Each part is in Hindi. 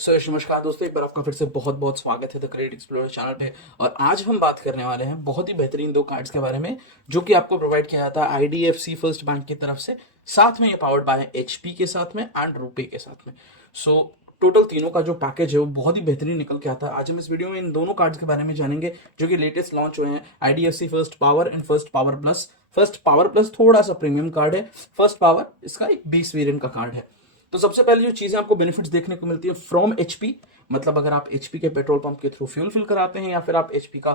नमस्कार दोस्तों, एक बार आपका फिर से बहुत बहुत स्वागत है द क्रेडिट एक्सप्लोरर चैनल पे। और आज हम बात करने वाले हैं बहुत ही बेहतरीन दो कार्ड्स के बारे में जो कि आपको प्रोवाइड किया जाता है आईडीएफसी फर्स्ट बैंक की तरफ से। साथ में ये पावर्ड बाय एचपी के साथ में एंड रुपे के साथ में। सो टोटल तीनों का जो पैकेज है वो बहुत ही बेहतरीन निकल के आता है। आज हम इस वीडियो में इन दोनों कार्ड्स के बारे में जानेंगे जो कि लेटेस्ट लॉन्च हुए हैं, IDFC first power and first power plus. First power plus थोड़ा सा प्रीमियम कार्ड है, फर्स्ट पावर इसका एक 20 वेरिएंट का कार्ड है। तो सबसे पहले जो चीजें आपको बेनिफिट्स देखने को मिलती है फ्रॉम एचपी, मतलब अगर आप एचपी के पेट्रोल पंप के थ्रू फ्यूल फिल कराते हैं या फिर आप एचपी का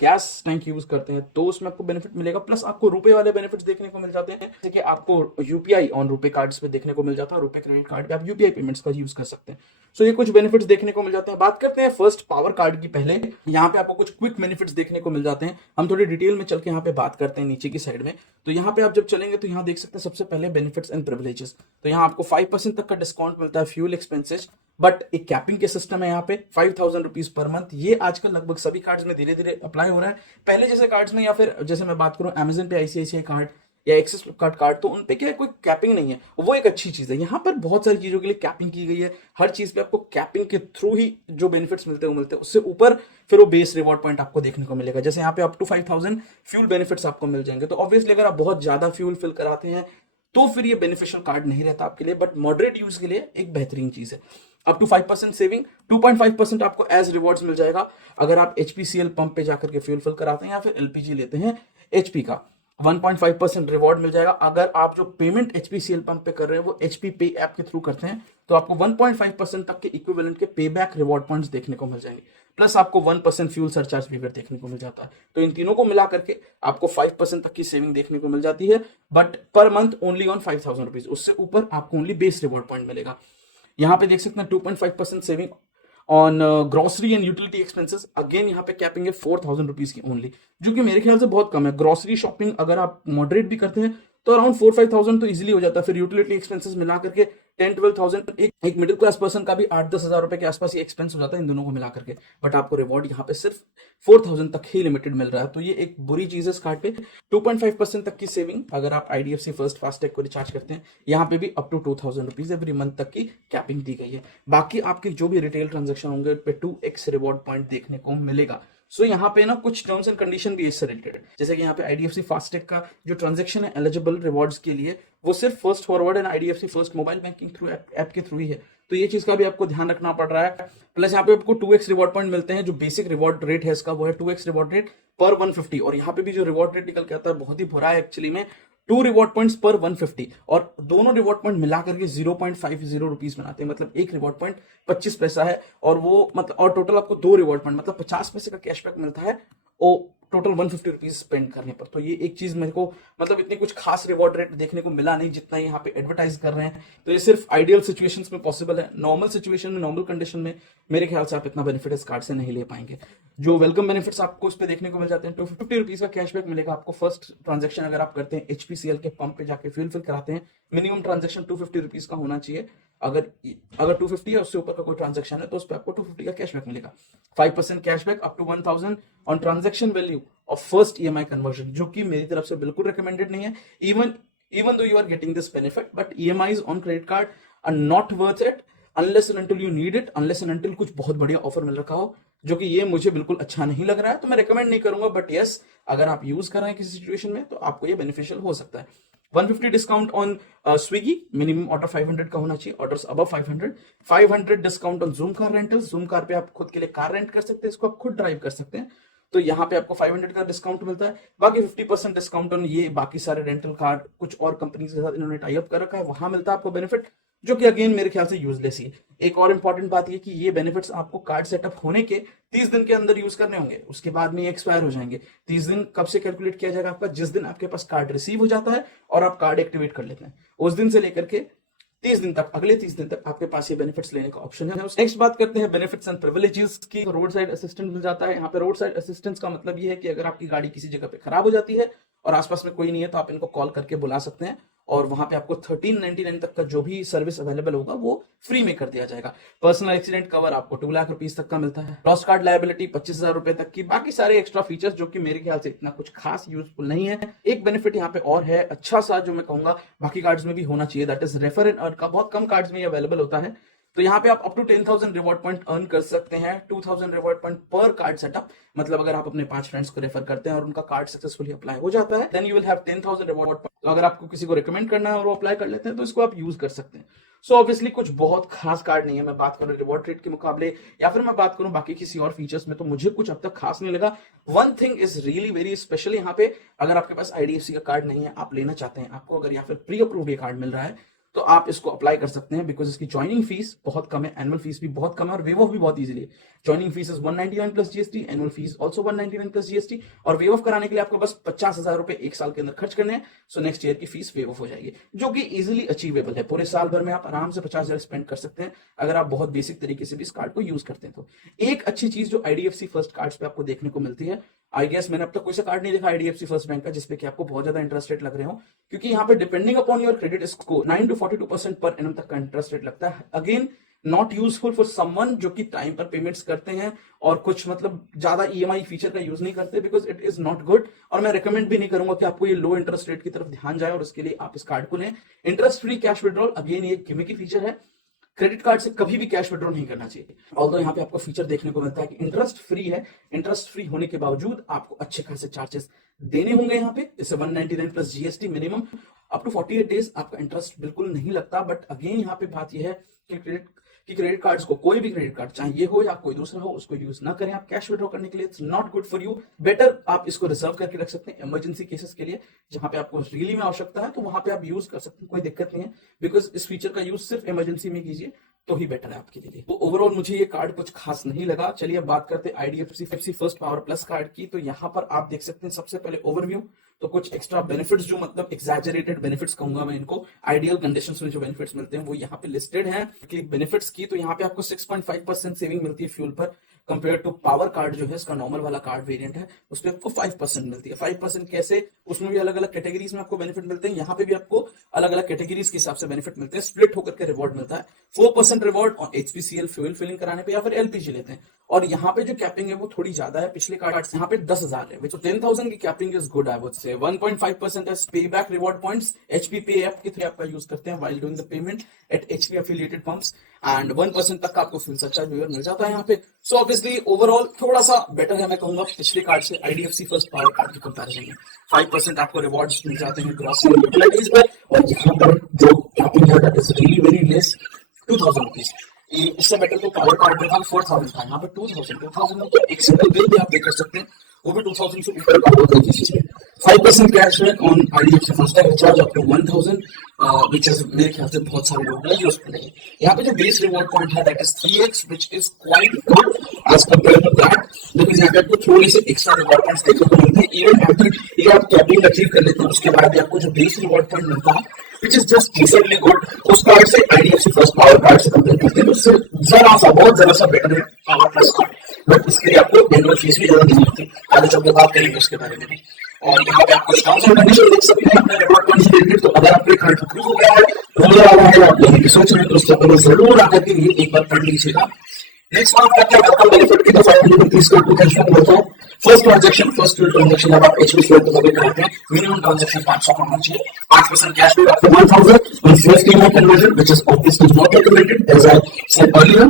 गैस टैंक यूज करते हैं तो उसमें आपको बेनिफिट मिलेगा। प्लस आपको रुपए वाले बेनिफिट्स देखने को मिल जाते हैं, जैसे कि आपको यूपीआई ऑन रुपए कार्ड्स पे देखने को मिल जाता है। रुपए क्रेडिट कार्ड पे आप यूपीआई पेमेंट्स का यूज कर सकते हैं। सो ये कुछ बेनिफिट्स देखने को मिल जाते हैं। बात करते हैं फर्स्ट पावर कार्ड की। पहले यहाँ पे आपको कुछ क्विक बेनिफिट्स देखने को मिल जाते हैं। हम थोड़ी डिटेल में चल के यहाँ पे बात करते हैं नीचे की साइड में। तो यहाँ पे आप जब चलेंगे तो यहाँ देख सकते हैं सबसे पहले बेनिफिट्स एंड प्रिविलेजेस। तो यहाँ आपको 5% तक का डिस्काउंट मिलता है फ्यूल एक्सपेंसेस, बट एक कैपिंग के सिस्टम है यहाँ पे 5000 रुपीज पर मंथ। ये आजकल लगभग सभी कार्ड्स में धीरे धीरे अप्लाई हो रहा है। पहले जैसे कार्ड्स में या फिर जैसे मैं बात करूं अमेजन पे आईसीआईसीआई कार्ड या एक्सिस फ्लिपकार्ट कार्ड, तो उन पे क्या कोई कैपिंग नहीं है, वो एक अच्छी चीज है। यहाँ पर बहुत सारी चीजों के लिए कैपिंग की गई है। हर चीज पे आपको कैपिंग के थ्रू ही जो बेनिफिट्स मिलते हैं वो मिलते हैं, उससे ऊपर फिर वो बेस रिवॉर्ड पॉइंट आपको देखने को मिलेगा। जैसे यहाँ पे अप टू 5000 फ्यूल बेनिफिट्स आपको मिल जाएंगे। तो ऑब्वियसली अगर आप बहुत ज्यादा फ्यूल फिल कराते हैं तो फिर ये बेनिफिशियल कार्ड नहीं रहता आपके लिए, बट मॉडरेट यूज के लिए एक बेहतरीन चीज है। अप टू 5% सेविंग, 2.5% आपको एज रिवॉर्ड्स मिल जाएगा अगर आप एचपीसीएल पंप पे जाकर के फ्यूल फिल कराते हैं या फिर एलपीजी लेते हैं एचपी का। 1.5% रिवॉर्ड मिल जाएगा अगर आप जो पेमेंट एचपीसीएल पंप पे कर रहे हैं वो एचपी पे ऐप के थ्रू करते हैं, तो आपको 1.5% तक के इक्विवेलेंट के पे बैक रिवॉर्ड पॉइंट्स देखने को मिल जाएंगे। प्लस आपको 1% फ्यूल सरचार्ज वेवर देखने को मिल जाता है। तो इन तीनों को मिला करके आपको 5% तक की सेविंग देखने को मिल जाती है, but per month only on 5000 rupees. उससे ऊपर आपको ओनली बेस रिवॉर्ड पॉइंट मिलेगा। यहाँ पे देख सकते हैं 2.5% saving on grocery and utility expenses. Again यहाँ पे कैपिंग है 4000 रुपीज की ओनली, जो कि मेरे ख्याल से बहुत कम है। ग्रोसरी शॉपिंग अगर आप मॉडरेट भी करते हैं तो अराउंड 4-5,000 तो इजीली हो जाता है। फिर यूटिलिटी एक्सपेंसेस मिला करके 10-12,000, एक मिडिल क्लास पर्सन का भी 8-10 हजार रुपए के आसपास ही एक्सपेंस हो जाता है इन दोनों को मिला करके। बट आपको रिवॉर्ड यहाँ पे सिर्फ 4000 तक ही लिमिटेड मिल रहा है, तो ये एक बुरी चीज है इस कार्ड पे। 2.5% तक की सेविंग अगर आप आईडीएफसी फर्स्ट फास्टैग को रिचार्ज करते हैं, यहाँ पे भी up to 2000 rupees every month तक की कैपिंग दी गई है। बाकी आपके जो भी रिटेल ट्रांजेक्शन होंगे उस पे 2x रिवॉर्ड पॉइंट देखने को मिलेगा। सो यहाँ पे ना कुछ टर्म्स एंड कंडीशन भी इससे रिलेटेड है, जैसे कि यहाँ पे आईडीएफसी फास्टैग का जो ट्रांजेक्शन है एलिजिबल रिवॉर्ड्स के लिए वो सिर्फ first forward and IDFC first mobile banking through app के थ्रू ही है। तो ये चीज का भी आपको ध्यान रखना पड़ रहा है। प्लस यहाँ पे आपको 2x रिवॉर्ड पॉइंट मिलते हैं। जो बेसिक रिवॉर्ड रेट है इसका वो है 2x रिवॉर्ड रेट पर 150, और यहाँ पे भी जो रिवॉर्ड रेट निकल के आता है बहुत ही बुरा है एक्चुअली में, 2 रिवॉर्ड पॉइंट्स पर 150, और दोनों रिवॉर्ड पॉइंट मिला करके 0.50 रुपीज बनाते हैं। मतलब एक रिवॉर्ड पॉइंट 25 पैसा है, और वो मतलब और टोटल आपको 2 रिवॉर्ड पॉइंट मतलब 50 पैसे का कैशबैक मिलता है ओ टोटल 150 रुपीज स्पेंड करने पर। तो ये एक चीज मेरे को मतलब इतनी कुछ खास रिवॉर्ड रेट देखने को मिला नहीं जितना यहाँ पे एडवर्टाइज कर रहे हैं। तो ये सिर्फ आइडियल सिचुएशंस में पॉसिबल है। नॉर्मल सिचुएशन में, नॉर्मल कंडीशन में मेरे ख्याल से आप इतना बेनिफिट इस कार्ड से नहीं ले पाएंगे। जो वेलकम बेनिफिट्स आपको इस पे देखने को मिल जाते हैं, 250 रुपीज का कैशबैक मिलेगा आपको फर्स्ट ट्रांजेक्शन अगर आप करते हैं एचपीसीएल के पंप पे जाके फ्यूल फिल कराते हैं। मिनिमम ट्रांजेक्शन 250 रुपीज का होना चाहिए। अगर 250 है उससे ऊपर का कोई ट्रांजेक्शन है तो उस पर आपको 250 का कैशबैक मिलेगा। 5% cashback up to 1000 on transaction value of first EMI conversion, जो कि मेरी तरफ से बिल्कुल रिकमेंडेड नहीं है। Even though you are getting this benefit, but EMIs on credit card are not worth it unless and until you need it, unless and until कुछ बहुत बढ़िया ऑफर मिल रखा हो, जो कि ये मुझे बिल्कुल अच्छा नहीं लग रहा है। तो मैं रिकमेंड नहीं करूंगा, बट यस अगर आप यूज कर रहे हैं किसी सिचुएशन में तो आपको ये बेनिफिशियल हो सकता है। 150 discount on Swiggy, minimum order 500 का होना चाहिए, orders above 500। 500 discount on zoom car rental, zoom car पे आप खुद के लिए कार रेंट कर सकते हैं, इसको आप खुद ड्राइव कर सकते हैं, तो यहाँ पे आपको 500 का डिस्काउंट मिलता है। बाकी 50% डिस्काउंट ऑन ये बाकी सारे रेंटल कार कुछ और कंपनीज के साथ इन्होंने टाई अप कर रखा है, वहां मिलता है आपको बेनिफिट, जो कि अगेन मेरे ख्याल से यूजलेस ही है। एक और इंपॉर्टेंट बात ये कि ये बेनिफिट्स आपको कार्ड सेटअप होने के 30 दिन के अंदर यूज करने होंगे, उसके बाद में ये एक्सपायर हो जाएंगे। 30 दिन कब से कैलकुलेट किया जाएगा आपका? जिस दिन आपके पास कार्ड रिसीव हो जाता है और आप कार्ड एक्टिवेट कर लेते हैं, उस दिन से लेकर के 30 दिन तक, अगले 30 दिन तक आपके पास ये बेनिफिट्स लेने का ऑप्शन है। नेक्स्ट बात करते हैं बेनिफिट्स एंड प्रिविलेजेस की। रोड साइड असिस्टेंट मिल जाता है। यहाँ पे रोड साइड असिस्टेंस का मतलब ये है कि अगर आपकी गाड़ी किसी जगह पे खराब हो जाती है और आसपास में कोई नहीं है तो आप इनको कॉल करके बुला सकते हैं, और वहां पे आपको 1399 तक का जो भी सर्विस अवेलेबल होगा वो फ्री में कर दिया जाएगा। पर्सनल एक्सीडेंट कवर आपको 2 लाख रुपीज तक का मिलता है। लॉस्ट कार्ड लायबिलिटी 25,000 रुपए तक की। बाकी सारे एक्स्ट्रा फीचर्स जो कि मेरे ख्याल से इतना कुछ खास यूजफुल नहीं है। एक बेनिफिट यहाँ पे और है अच्छा सा, जो मैं कहूंगा बाकी कार्ड्स में भी होना चाहिए, that is refer and earn का। बहुत कम कार्ड्स में अवेलेबल होता है, तो यहाँ पे आप up to 10,000 reward point earn कर सकते हैं, 2,000 रिवॉर्ड पॉइंट पर कार्ड सेटअप। मतलब अगर आप अपने 5 फ्रेंड्स को रेफर करते हैं और उनका कार्ड सक्सेसफुली अप्लाई हो जाता है, then you will have 10,000 reward point. तो अगर आपको किसी को रिकमेंड करना है और वो अप्लाई कर लेते हैं तो इसको आप यूज कर सकते हैं। सो ऑब्वियसली कुछ बहुत खास कार्ड नहीं है। मैं बात करूं रिवॉर्ड रेट के मुकाबले या फिर मैं बात करूं बाकी किसी और फीचर्स में, तो मुझे कुछ अब तक खास नहीं लगा। One thing is really very special यहाँ पे, अगर आपके पास आईडीएफसी का कार्ड नहीं है, आप लेना चाहते हैं, आपको अगर या फिर प्री अप्रूव्ड ये कार्ड मिल रहा है, तो आप इसको अप्लाई कर सकते हैं। बिकॉज इसकी ज्वाइनिंग फीस बहुत कम है, एनुअल फीस भी बहुत कम है और वेव ऑफ भी बहुत इजीली है। Joining fees is 199 plus GST, annual fees also 199 plus GST, और वेव ऑफ कराने के लिए आपको बस 50,000 रुपए एक साल के अंदर खर्च करने हैं। सो नेक्स्ट ईयर की फीस वेव ऑफ हो जाएगी, जो कि इजीली अचीवेबल है। पूरे साल भर में आप आराम से 50,000 स्पेंड कर सकते हैं अगर आप बहुत बेसिक तरीके से भी इस कार्ड को यूज करते हैं। तो एक अच्छी चीज जो आईडीएफसी फर्स्ट कार्ड्स पे आपको देखने को मिलती है, आई गेस मैंने अब तक कोई सा कार्ड नहीं देखा आईडीएफसी फर्स्ट बैंक का जिसपे कि आपको बहुत ज्यादा इंटरेस्ट रेट लग रहे हो, क्योंकि यहाँ पे depending upon your credit score 9 to 42% per annum तक का इंटरेस्ट रेट लगता है। Again not useful for someone जो कि टाइम पर पेमेंट्स करते हैं और कुछ मतलब ज्यादा ईएमआई फीचर का यूज नहीं करते, because it is not good. और मैं रिकमेंड भी नहीं करूंगा कि आपको ये लो इंटरेस्ट रेट की तरफ ध्यान जाए और उसके लिए आप इस कार्ड को लें। Interest free cash withdrawal, again ये गिमिकी फीचर है, क्रेडिट कार्ड से कभी भी कैश विड्रॉ नहीं करना चाहिए। ऑल्दो यहाँ पे आपको फीचर देखने को मिलता है कि इंटरेस्ट फ्री है, इंटरेस्ट फ्री होने के बावजूद आपको अच्छे खासे चार्जेस देने होंगे यहाँ पे, जैसे 199 plus GST minimum. Up to 48 days आपका इंटरेस्ट बिल्कुल नहीं लगता। बट अगेन यहाँ पे बात यह है कि क्रेडिट कार्ड्स को, कोई भी क्रेडिट कार्ड चाहे ये हो या कोई दूसरा हो, उसको यूज ना करें आप कैश विड्रॉ करने के लिए। It's not good for you. Better आप इसको रिजर्व करके रख सकते हैं इमरजेंसी केसेस के लिए, जहां पे आपको रियली में आवश्यकता है तो वहां पे आप यूज कर सकते हैं, कोई दिक्कत नहीं है। बिकॉज इस फीचर का यूज सिर्फ इमरजेंसी में कीजिए तो ही बेटर है आपके लिए। तो ओवरऑल मुझे ये कार्ड कुछ खास नहीं लगा। चलिए अब बात करते हैं IDFC first power plus card की। तो यहाँ पर आप देख सकते हैं सबसे पहले ओवरव्यू, तो कुछ एक्स्ट्रा बेनिफिट्स जो मतलब एग्जैजरेटेड बेनिफिट्स कहूंगा मैं इनको, आइडियल कंडीशंस में जो बेनिफिट्स मिलते हैं वो यहाँ पे लिस्टेड हैं। बेनिफिट्स की तो यहाँ पे आपको 6.5% सेविंग मिलती है फ्यूल पर, कंपेयर टू पावर कार्ड जो है इसका नॉर्मल वाला कार्ड वेरिएंट है, उस पर आपको 5% मिलती है। 5% कैसे, उसमें भी अलग अलग कैटेगरीज में आपको बेनिफिट मिलते हैं, यहाँ पे भी आपको अलग अलग कैटेगरीज के हिसाब से बेनिफिट मिलते हैं, स्प्लिट होकर के रिवॉर्ड मिलता है। 4% रिवॉर्ड और एचपीसीएल फ्यूल फिलिंग कराने पे या फिर एलपीजी लेते हैं। और यहाँ पे जो कैपिंग है वो थोड़ी ज्यादा है, पिछले कार्ड यहाँ पे 10,000 है, तो 10,000 की capping is good I would say. 1.5% है payback reward points HP pay app के थ्रू आपका यूज करते हैं while doing the payment at HP affiliated pumps, and 1% तक का आपको फ्यूल सरचार्ज मिल जाता है यहाँ पे। सो ऑब्वियसली ओवरऑल थोड़ा सा बेटर है मैं कहूंगा पिछले कार्ड से, आईडीएफसी फर्स्ट पावर कार्ड के कंपैरिजन में। 5% आपको रिवॉर्ड्स मिल जाते हैं ग्रॉसरी यूटिलिटीज पर, और यहाँ पर जो कैपिंग है that is really very less, 2,000 rupees. इससे बेटर तो पावर कार्ड में था 4,000 था, यहाँ पे 2,000 में तो एक सिंगल बिल भी आप पे कर सकते हैं, वो भी 2,000 से ऊपर का होगा चीज में। 5% cashback on IDFC first time recharge up to 1,000, which is मेरे ख्याल से बहुत सारे लोग हैं यूज कर रहे हैं। यहाँ पे जो बेस रिवॉर्ड पॉइंट है that is 3x, which is quite good as compared to that, because यहाँ पे आपको थोड़ी से एक्स्ट्रा रिवॉर्ड पॉइंट्स देखने को मिलते हैं। इवन आफ्टर ये आप कैपिंग अचीव कर लेते हैं उसके बाद आपको जो बेस रिवॉर्ड पॉइंट मिलता है which is just decently good, उस कार्ड से आईडीएफसी फर्स्ट पावर कार्ड से कंपेयर करते हैं तो उससे जरा सा बहुत जरा सा बेटर है पावर प्लस कार्ड। बट इसके लिए आपको एनुअल फीस भी ज्यादा देनी होती है, आगे चल के बात करेंगे उसके बारे में भी। और यहाँ पे आपको टर्म्स एंड कंडीशन देख सकते हैं अपने रिवॉर्ड पॉइंट्स रिलेटेड। तो अगर आपके कार्ड अप्रूव हो गया है, रोलर आ रहा है, आप लेने की सोच रहे हैं, तो उससे पहले जरूर आकर के ये एक बार पढ़ लीजिएगा। नेक्स्ट बात करते हैं वेलकम बेनिफिट की। तो 500 रुपीज का आपको कैशबैक मिलता है। फर्स्ट ट्रांजैक्शन जब आप एचपी शेयर को कभी कराते हैं, मिनिमम ट्रांजैक्शन 500 का होना चाहिए। 5% कैशबैक आपको 1,000 on first payment conversion, which is obviously not recommended as I said earlier.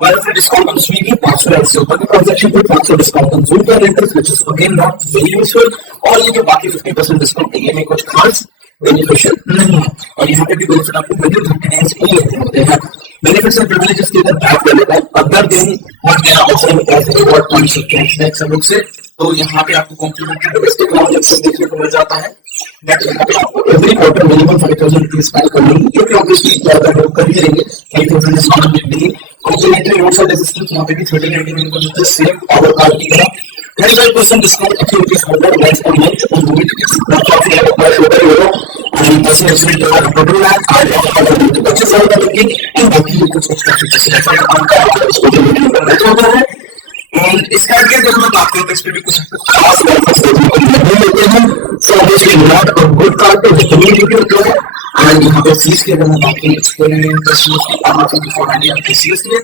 500 discount on Swiggy, 500 से ऊपर के ट्रांजैक्शन पे 500 डिस्काउंट ऑन ज़ूम का rentals, which is again not very useful। और ये जो बाकी 50% डिस्काउंट है, ये में कुछ खास बेनिफिशियल नहीं है। और यहाँ पे भी बेनिफिट आपको मिडिल 30 डेज के लिए होते हैं। बेनिफिट्स एंड प्रिविलेजेस के अंदर बात कर लेते हैं। Other than what can offer as reward points और कैशबैक सब से, तो यहाँ पे आपको कॉम्प्लीमेंट्री डोमेस्टिक लॉन्च ऑप्शन देखने को मिल जाता है। दैट यहाँ पे आपको every quarter minimum 5,000 rupees spend करनी है, जो कि ऑब्वियसली ज्यादा लोग कर ही लेंगे। 5,000 is not big deal. Complimentary road side assistance यहाँ पे भी 1399 को मिलता है, सेम पावर कार्ड की तरह। 25% discount activities holder once per month on mobilities, not of euro and person exhibit total land and to purchase all the looking and बाकी ये कुछ एक्स्ट्रा फीचर्स है आपका इसको जो करना चाहता है। और इस कार्ड के अंदर मैं बात करते हैं, इस पे भी कुछ खास बेनिफिट्स देखने को मिलते हैं। So obviously not a good card to recommend to and यहाँ पे फीस की अगर मैं बात करूँ एक्सपेरिमेंट कस्टमर्स की 490 सीरियसली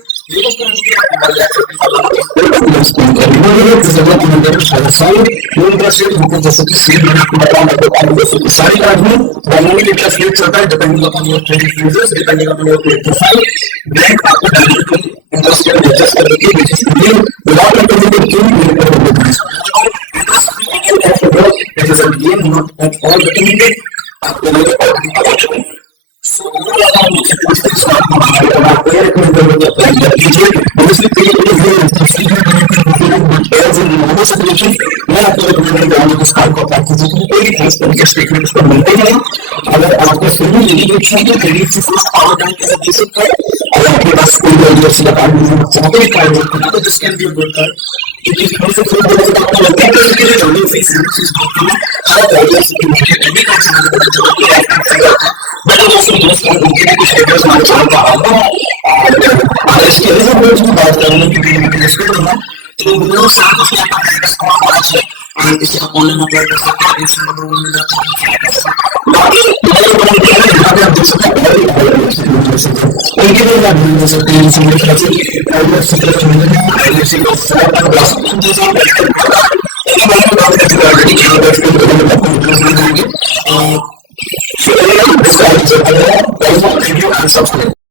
सारी आदमी डायनामिक इंटरेस्ट रेट चलता है depending upon your credit users, depending upon your credit profile. Bank आपको डायनामिक इंटरेस्ट रेट एडजस्ट करके without it is a game not at all recommended. So अगर आपको फिर भी लिटिगेशन के क्रेडिट से फर्स्ट पावर बैंक कैसे दे सकता है, अगर आपके पास कोई यूनिवर्सिटी का कार्ड नहीं चाहते कार्ड होता है, this can be a good card. क्योंकि थोड़ा सा थोड़ा बहुत आपको लगता है कि जर्नल फीस सर्विसेज होती है, हर प्रोजेक्ट की मुझे नहीं कर सकता बट दोस्तों दोस्त उनके भी कुछ लेटर्स हमारे चैनल पर आता है। और इसके एलिजिबिलिटी की बात करें क्योंकि इसको तो ना तो वो साथ उसमें आपका एड्रेस कौन होना चाहिए और इसे आप ऑनलाइन अप्लाई कर सकते हैं, इसमें नंबर मिल जाता है। बाकी मेरे को नहीं है यहाँ पे आप देख सकते हैं उनके लिए आप देख सकते हैं इसमें क्या चाहिए एड्रेस से प्लस मिल जाएगा एड्रेस से प्लस ऑलरेडी चैनल पर इसको मिल जाएंगे। So, this guy is a video and subscribe.